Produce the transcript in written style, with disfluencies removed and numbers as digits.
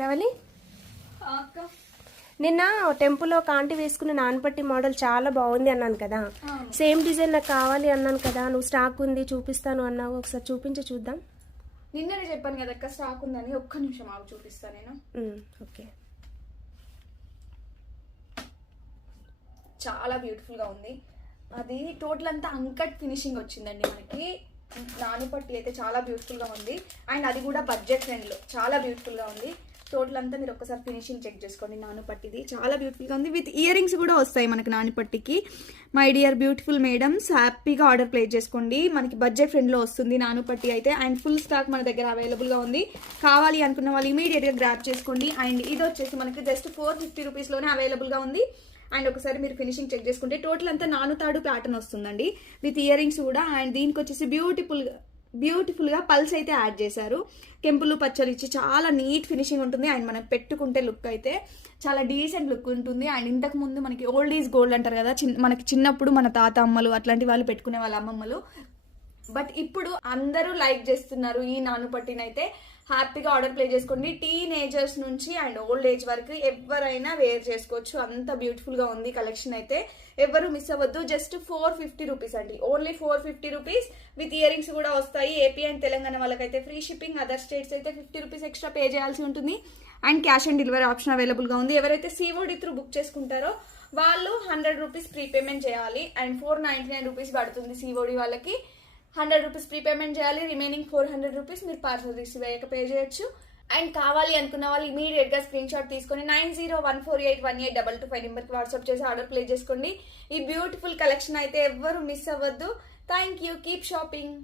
రవలి అక్క నిన్న టెంపుల్లో కాంటి వేసుకున్న నానపట్టి మోడల్ చాలా బాగుంది అన్నాను కదా, సేమ్ డిజైన్ నాకు కావాలి అన్నాను కదా, నువ్వు స్టాక్ ఉంది చూపిస్తాను అన్నావు, ఒకసారి చూపించి చూద్దాం. నిన్ననే చెప్పాను కదా అక్క స్టాక్ ఉందని. ఒక్క నిమిషం ఆగు, చూపిస్తాను నేను. ఓకే. చాలా బ్యూటిఫుల్ గా ఉంది. అది టోటల్ అంతా అంకట్ ఫినిషింగ్ వచ్చిందండి మనకి. నానుపట్టి అయితే చాలా బ్యూటిఫుల్ గా ఉంది, అండ్ అది కూడా బడ్జెట్ ఫ్రెండ్ లో చాలా బ్యూటిఫుల్ గా ఉంది. టోటల్ అంతా మీరు ఒక్కసారి ఫినిషింగ్ చెక్ చేసుకోండి. నానుపట్టిది చాలా బ్యూటిఫుల్ గా ఉంది, విత్ ఇయర్ రింగ్స్ కూడా వస్తాయి మనకి నానుపట్టికి. మై డియర్ బ్యూటిఫుల్ మేడమ్స్, హ్యాపీగా ఆర్డర్ ప్లేస్ చేసుకోండి. మనకి బడ్జెట్ ఫ్రెండ్ లో వస్తుంది నానుపట్టి అయితే, అండ్ ఫుల్ స్టాక్ మన దగ్గర అవైలబుల్ గా ఉంది. కావాలి అనుకున్న వాళ్ళు ఇమీడియట్ గా గ్రాప్ చేసుకోండి. అండ్ ఇది వచ్చేసి మనకి జస్ట్ 450 రూపీస్ లోనే అవైలబుల్ గా ఉంది. అండ్ ఒకసారి మీరు ఫినిషింగ్ చెక్ చేసుకుంటే టోటల్ అంతా నానుతాడు ప్యాటర్న్ వస్తుందండి, విత్ ఇయర్ రింగ్స్ కూడా. అండ్ దీనికి వచ్చేసి బ్యూటిఫుల్ గా పల్స్ అయితే యాడ్ చేశారు. కెంపులు పచ్చలు ఇచ్చి చాలా నీట్ ఫినిషింగ్ ఉంటుంది. అండ్ మనం పెట్టుకుంటే లుక్ అయితే చాలా డీసెంట్ లుక్ ఉంటుంది. అండ్ ఇంతకు ముందు మనకి ఓల్డ్ ఈజ్ గోల్డ్ అంటారు కదా, మనకి చిన్నప్పుడు మన తాత అమ్మలు అట్లాంటి వాళ్ళు పెట్టుకునే వాళ్ళ అమ్మమ్మలు. బట్ ఇప్పుడు అందరూ లైక్ చేస్తున్నారు ఈ నానుపట్టినైతే. హ్యాపీగా ఆర్డర్ ప్లే చేసుకోండి. టీనేజర్స్ నుంచి అండ్ ఓల్డ్ ఏజ్ వరకు ఎవరైనా వేర్ చేసుకోవచ్చు, అంత బ్యూటిఫుల్ గా ఉంది కలెక్షన్ అయితే. ఎవరు మిస్ అవ్వద్దు. జస్ట్ 450 రూపీస్ అండి, only 450 rupees. With ear rings కూడా వస్తాయి. ఏపీ అండ్ తెలంగాణ వాళ్ళకైతే ఫ్రీ షిప్పింగ్, అదర్ స్టేట్స్ అయితే 50 రూపీస్ ఎక్స్ట్రా పే చేయాల్సి ఉంటుంది. And cash on delivery option available గా ఉంది. ఎవరైతే సిఓడి త్రూ బుక్ చేసుకుంటారో వాళ్ళు 100 రూపీస్ ప్రీపేమెంట్ చేయాలి. అండ్ 499 రూపీస్ పడుతుంది సిఓడి వాళ్ళకి. 100 రూపీస్ ప్రీపేమెంట్ చేయాలి. రిమైనింగ్ 400 రూపీస్ మీరు పార్సల్ రిసీవ్ అయ్యాక పే చేయొచ్చు. అండ్ కావాలి అనుకున్న వాళ్ళు ఇమీడియట్ గా స్క్రీన్ షాట్ తీసుకొని 9014818225 నెంబర్ కి వాట్సాప్ చేసి ఆర్డర్ ప్లేస్ చేసుకోండి. ఈ బ్యూటిఫుల్ కలెక్షన్ అయితే ఎవ్వరు మిస్ అవ్వద్దు. Thank you. Keep shopping.